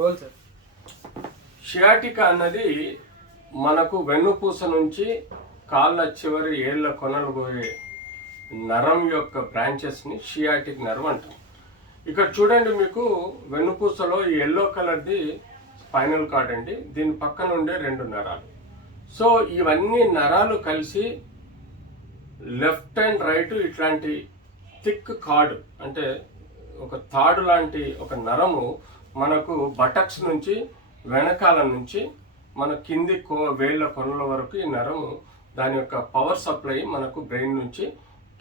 Role sir. Sciatica అన్నది మనకు వెన్నుపూస నుంచి కాళ్ళ చివరి ఏళ్ళ కొనలు పోయే నరం యొక్క బ్రాంచెస్ని షియాటిక్ నర్వ్ అంటాం. ఇక్కడ చూడండి, మీకు వెన్నుపూసలో ఈ ఎల్లో కలర్ది స్పైనల్ కార్డ్ అండి. దీని పక్కన ఉండే 2 నరాలు. సో ఇవన్నీ నరాలు కలిసి లెఫ్ట్ అండ్ రైట్ ఇట్లాంటి థిక్ కార్డ్, అంటే ఒక తాడు లాంటి ఒక నరము మనకు బటక్స్ నుంచి వెనకాల నుంచి మన కింది వేళ్ళ కొనల వరకు ఈ నరము దాని యొక్క పవర్ సప్లై మనకు బ్రెయిన్ నుంచి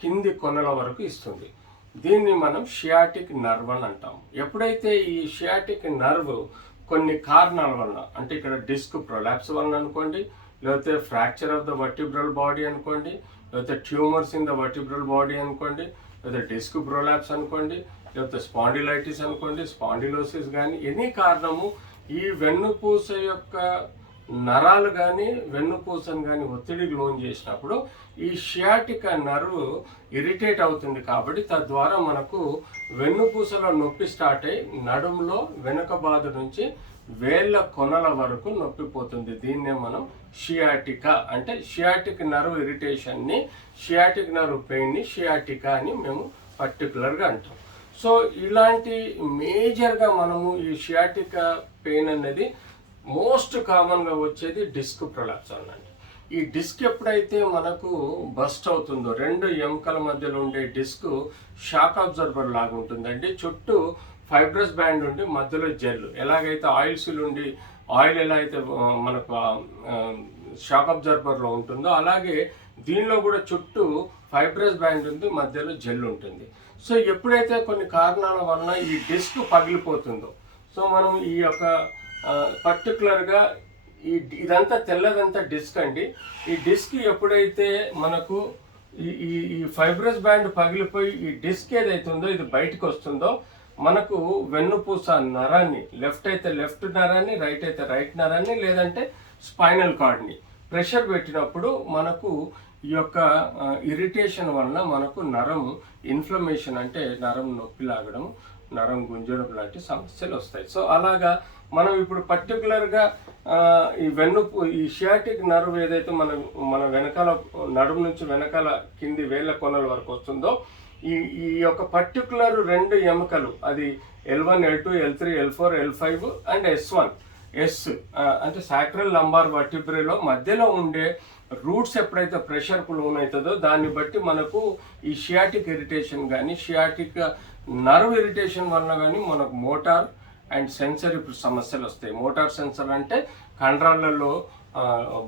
కింది కొనల వరకు ఇస్తుంది. దీన్ని మనం షియాటిక్ నర్వ్ అని అంటాం. ఎప్పుడైతే ఈ షియాటిక్ నర్వ్ కొన్ని కారణాల వలన, అంటే ఇక్కడ డిస్క్ ప్రొలాప్స్ వలన అనుకోండి, లేకపోతే fracture of the vertebral body అనుకోండి, లేకపోతే tumours in the vertebral body అనుకోండి, లేకపోతే డిస్క్ ప్రొలాప్స్ అనుకోండి, లేకపోతే స్పాండిలైటిస్ అనుకోండి, స్పాండిలోసిస్ కానీ, ఎనీ కారణము ఈ వెన్నుపూస యొక్క నరాలు కానీ వెన్నుపూసను కానీ ఒత్తిడికి లోన్ చేసినప్పుడు ఈ షియాటికా నర్వ్ ఇరిటేట్ అవుతుంది. కాబట్టి తద్వారా మనకు వెన్నుపూసలో నొప్పి స్టార్ట్ అయ్యి నడుములో వెనుక బాధ నుంచి వేళ్ళ కొనల వరకు నొప్పిపోతుంది. దీన్నే మనం షియాటికా అంటే షియాటిక్ నర్వ్ ఇరిటేషన్ని, షియాటిక్ నర్వ్ పెయిన్ని షియాటికా అని మేము పర్టికులర్గా అంటాం. సో ఇలాంటి మేజర్గా మనము ఈ షియాటికా పెయిన్ అనేది మోస్ట్ కామన్గా వచ్చేది డిస్క్ ప్రొలాప్స్ అనండి. ఈ డిస్క్ ఎప్పుడైతే మనకు బస్ట్ అవుతుందో, 2 ఎముకల మధ్యలో ఉండే డిస్క్ షాక్ అబ్జర్బర్ లాగా ఉంటుందండి. చుట్టూ ఫైబ్రస్ బ్యాండ్ ఉండి మధ్యలో జెల్, ఎలాగైతే ఆయిల్స్లు ఉండి ఆయిల్ ఎలా అయితే మనకు షాక్ అబ్జర్బర్లో ఉంటుందో అలాగే దీనిలో కూడా చుట్టూ ఫైబ్రస్ బ్యాండ్ ఉంది, మధ్యలో జెల్ ఉంటుంది. సో ఎప్పుడైతే కొన్ని కారణాల వలన ఈ డిస్క్ పగిలిపోతుందో, సో మనం ఈ యొక్క పర్టికులర్గా ఇదంతా తెల్లదంతా డిస్క్ అండి. ఈ డిస్క్ ఎప్పుడైతే మనకు ఈ ఫైబ్రస్ బ్యాండ్ పగిలిపోయి ఈ డిస్క్ ఏదైతే ఉందో ఇది బయటకు వస్తుందో, మనకు వెన్నుపూస నరాన్ని, లెఫ్ట్ అయితే లెఫ్ట్ నరాన్ని, రైట్ అయితే రైట్ నరాన్ని, లేదంటే స్పైనల్ కార్డ్ని ప్రెషర్ పెట్టినప్పుడు మనకు ఈ యొక్క ఇరిటేషన్ వలన మనకు నరం ఇన్ఫ్లమేషన్, అంటే నరం నొప్పి లాగడం, నరం గుంజడం లాంటి సమస్యలు వస్తాయి. సో అలాగా మనం ఇప్పుడు పర్టికులర్గా ఈ షియాటిక్ నర్వ్ ఏదైతే మన వెనకాల నడుము నుంచి వెనకాల కింది వేళ్ళ కొనల వరకు వస్తుందో, ఈ యొక్క పర్టికులర్ 2 ఎముకలు, అది L1, L2, L3, L4, L5 and S1, అంటే సాక్రల్ లంబార్ వర్టిబ్రేలో మధ్యలో ఉండే రూట్స్ ఎప్పుడైతే ప్రెషర్కు లోన్ అవుతుందో దాన్ని బట్టి మనకు ఈ షియాటిక్ ఇరిటేషన్ కానీ, షియాటిక్ నర్వ్ ఇరిటేషన్ వలన కానీ మనకు మోటార్ అండ్ సెన్సరీ సమస్యలు వస్తాయి. మోటార్ సెన్సర్ అంటే కండరాలలో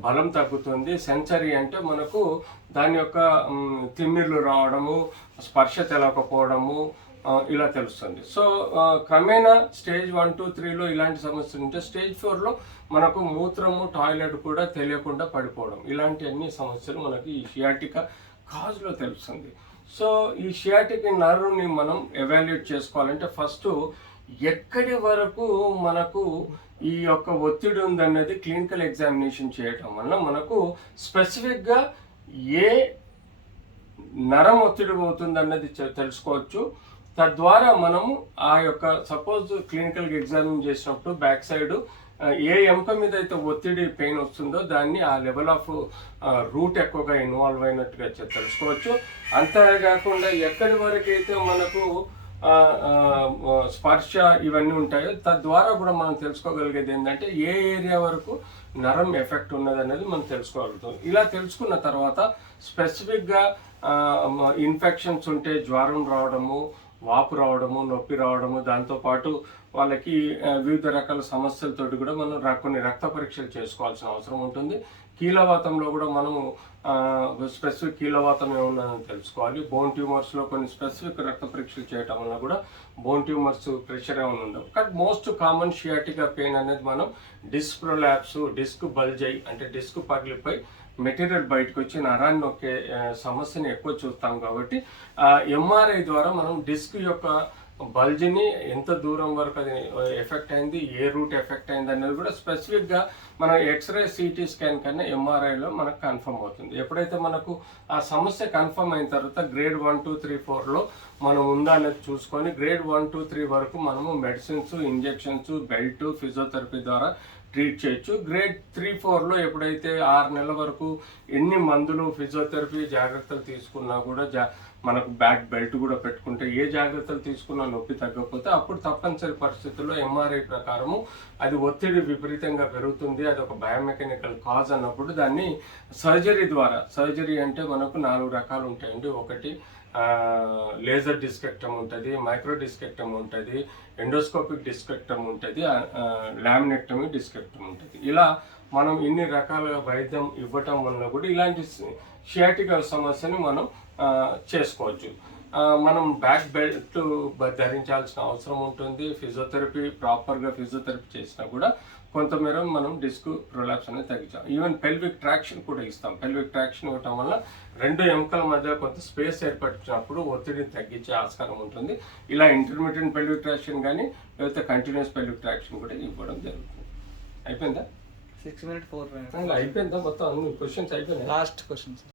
బలం తగ్గుతుంది. సెన్సరీ అంటే మనకు దాని యొక్క తిమ్మిర్లు రావడము, స్పర్శ తెలవకపోవడము, ఇలా తెలుస్తుంది. సో క్రమేణా స్టేజ్ 1, 2, 3లో ఇలాంటి సమస్యలు ఉంటే స్టేజ్ 4లో మనకు మూత్రము, టాయిలెట్ కూడా తెలియకుండా పడిపోవడం, ఇలాంటి అన్ని సమస్యలు మనకి ఈ షియాటికా కాజ్లో తెలుస్తుంది. సో ఈ షియాటిక్ నర్వ్ని మనం ఎవాల్యుయేట్ చేసుకోవాలంటే ఫస్ట్ ఎక్కడి వరకు మనకు ఈ యొక్క ఒత్తిడి ఉందన్నది క్లినికల్ ఎగ్జామినేషన్ చేయటం వల్ల మనకు స్పెసిఫిక్గా ఏ నరం ఒత్తిడి అవుతుందన్నది తెలుసుకోవచ్చు. తద్వారా మనము ఆ యొక్క సపోజ్ క్లినికల్గా ఎగ్జామిన్ చేసినప్పుడు బ్యాక్ సైడ్ ఏ ఎముక మీద అయితే ఒత్తిడి పెయిన్ వస్తుందో దాన్ని ఆ లెవెల్ ఆఫ్ రూట్ ఎక్కువగా ఇన్వాల్వ్ అయినట్టుగా తెలుసుకోవచ్చు. అంతేకాకుండా ఎక్కడి వరకు అయితే మనకు స్పర్శ ఇవన్నీ ఉంటాయో తద్వారా కూడా మనం తెలుసుకోగలిగేది ఏంటంటే ఏ ఏరియా వరకు నరం ఎఫెక్ట్ ఉన్నది అనేది మనం తెలుసుకోగలుగుతాం. ఇలా తెలుసుకున్న తర్వాత స్పెసిఫిక్గా ఇన్ఫెక్షన్స్ ఉంటే జ్వరం రావడము, వాపు రావడము, నొప్పి రావడము, దాంతోపాటు వాళ్ళకి వివిధ రకాల సమస్యలతోటి కూడా మనం కొన్ని రక్త పరీక్షలు చేసుకోవాల్సిన అవసరం ఉంటుంది. కీలవాతంలో కూడా మనము స్పెసిఫిక్ కీలవాతం ఏమున్నదని తెలుసుకోవాలి. బోన్ ట్యూమర్స్లో కొన్ని స్పెసిఫిక్ రక్త పరీక్షలు చేయటం వల్ల కూడా బోన్ ట్యూమర్స్ ప్రెషర్ ఏమైనా ఉండవు. కానీ మోస్ట్ కామన్ షియాటికా పెయిన్ అనేది మనం డిస్క్ ప్రొలాప్స్, డిస్క్ బల్జై అంటే డిస్క్ పగిలిపోయి మెటీరియల్ బయటకు వచ్చి నరాన్ని నొక్కే సమస్యని ఎక్కువ చూస్తాం. కాబట్టి ఎంఆర్ఐ ద్వారా మనం డిస్క్ యొక్క బల్జ్ని ఎంత దూరం వరకు అది ఎఫెక్ట్ అయింది, ఏ రూట్ ఎఫెక్ట్ అయింది అనేది కూడా స్పెసిఫిక్గా మన ఎక్స్రే సిటీ స్కాన్ కన్నా ఎంఆర్ఐలో మనకు కన్ఫర్మ్ అవుతుంది. ఎప్పుడైతే మనకు ఆ సమస్య కన్ఫర్మ్ అయిన తర్వాత గ్రేడ్ 1, 2, 3, 4లో మనం ఉందా అనేది చూసుకొని గ్రేడ్ 1, 2, 3 వరకు మనము మెడిసిన్స్, ఇంజెక్షన్స్, బెల్ట్, ఫిజియోథెరపీ ద్వారా ట్రీట్ చేయొచ్చు. గ్రేడ్ 3, 4లో ఎప్పుడైతే 6 నెలల వరకు ఎన్ని మందులు, ఫిజియోథెరపీ జాగ్రత్తలు తీసుకున్నా కూడా మనకు బ్యాక్ బెల్ట్ కూడా పెట్టుకుంటే ఏ జాగ్రత్తలు తీసుకున్నా నొప్పి తగ్గకపోతే అప్పుడు తప్పనిసరి పరిస్థితుల్లో ఎంఆర్ఐ ప్రకారము అది ఒత్తిడి విపరీతంగా పెరుగుతుంది, అది ఒక బయోమెకానికల్ కాజ్ అన్నప్పుడు దాన్ని సర్జరీ ద్వారా, సర్జరీ అంటే మనకు 4 రకాలు ఉంటాయండి. ఒకటి లేజర్ డిస్కెక్టమ్ ఉంటుంది, మైక్రో డిస్కెక్టమ్ ఉంటుంది, ఎండోస్కోపిక్ డిస్కెక్టమ్ ఉంటుంది, లామినెక్టమీ డిస్కెక్టమ్ ఉంటుంది. ఇలా మనం ఇన్ని రకాలుగా వైద్యం ఇవ్వటం వల్ల కూడా ఇలాంటి షియాటికా సమస్యని మనం చేసుకోవచ్చు. మనం బ్యాక్ బెల్ట్ ధరించాల్సిన అవసరం ఉంటుంది. ఫిజియోథెరపీ ప్రాపర్గా ఫిజియోథెరపీ చేసినా కూడా కొంతమేర మనం డిస్క్ ప్రొలాప్స్ అనేది తగ్గించాం. ఈవెన్ పెల్విక్ ట్రాక్షన్ కూడా ఇస్తాం. పెల్విక్ ట్రాక్షన్ ఇవ్వటం వల్ల 2 ఎముకల మధ్య కొంత స్పేస్ ఏర్పరిచినప్పుడు ఒత్తిడిని తగ్గించే ఆస్కారం ఉంటుంది. ఇలా ఇంటర్మీడియట్ పెల్విక్ ట్రాక్షన్ కానీ లేకపోతే కంటిన్యూస్ పెల్విక్ ట్రాక్షన్ కూడా ఇవ్వడం జరుగుతుంది. అయిపోయిందా? 6 minutes 4 minutes. అయిపోయిందా? మొత్తం అన్ని క్వశ్చన్స్ అయిపోయినాయి. Last question.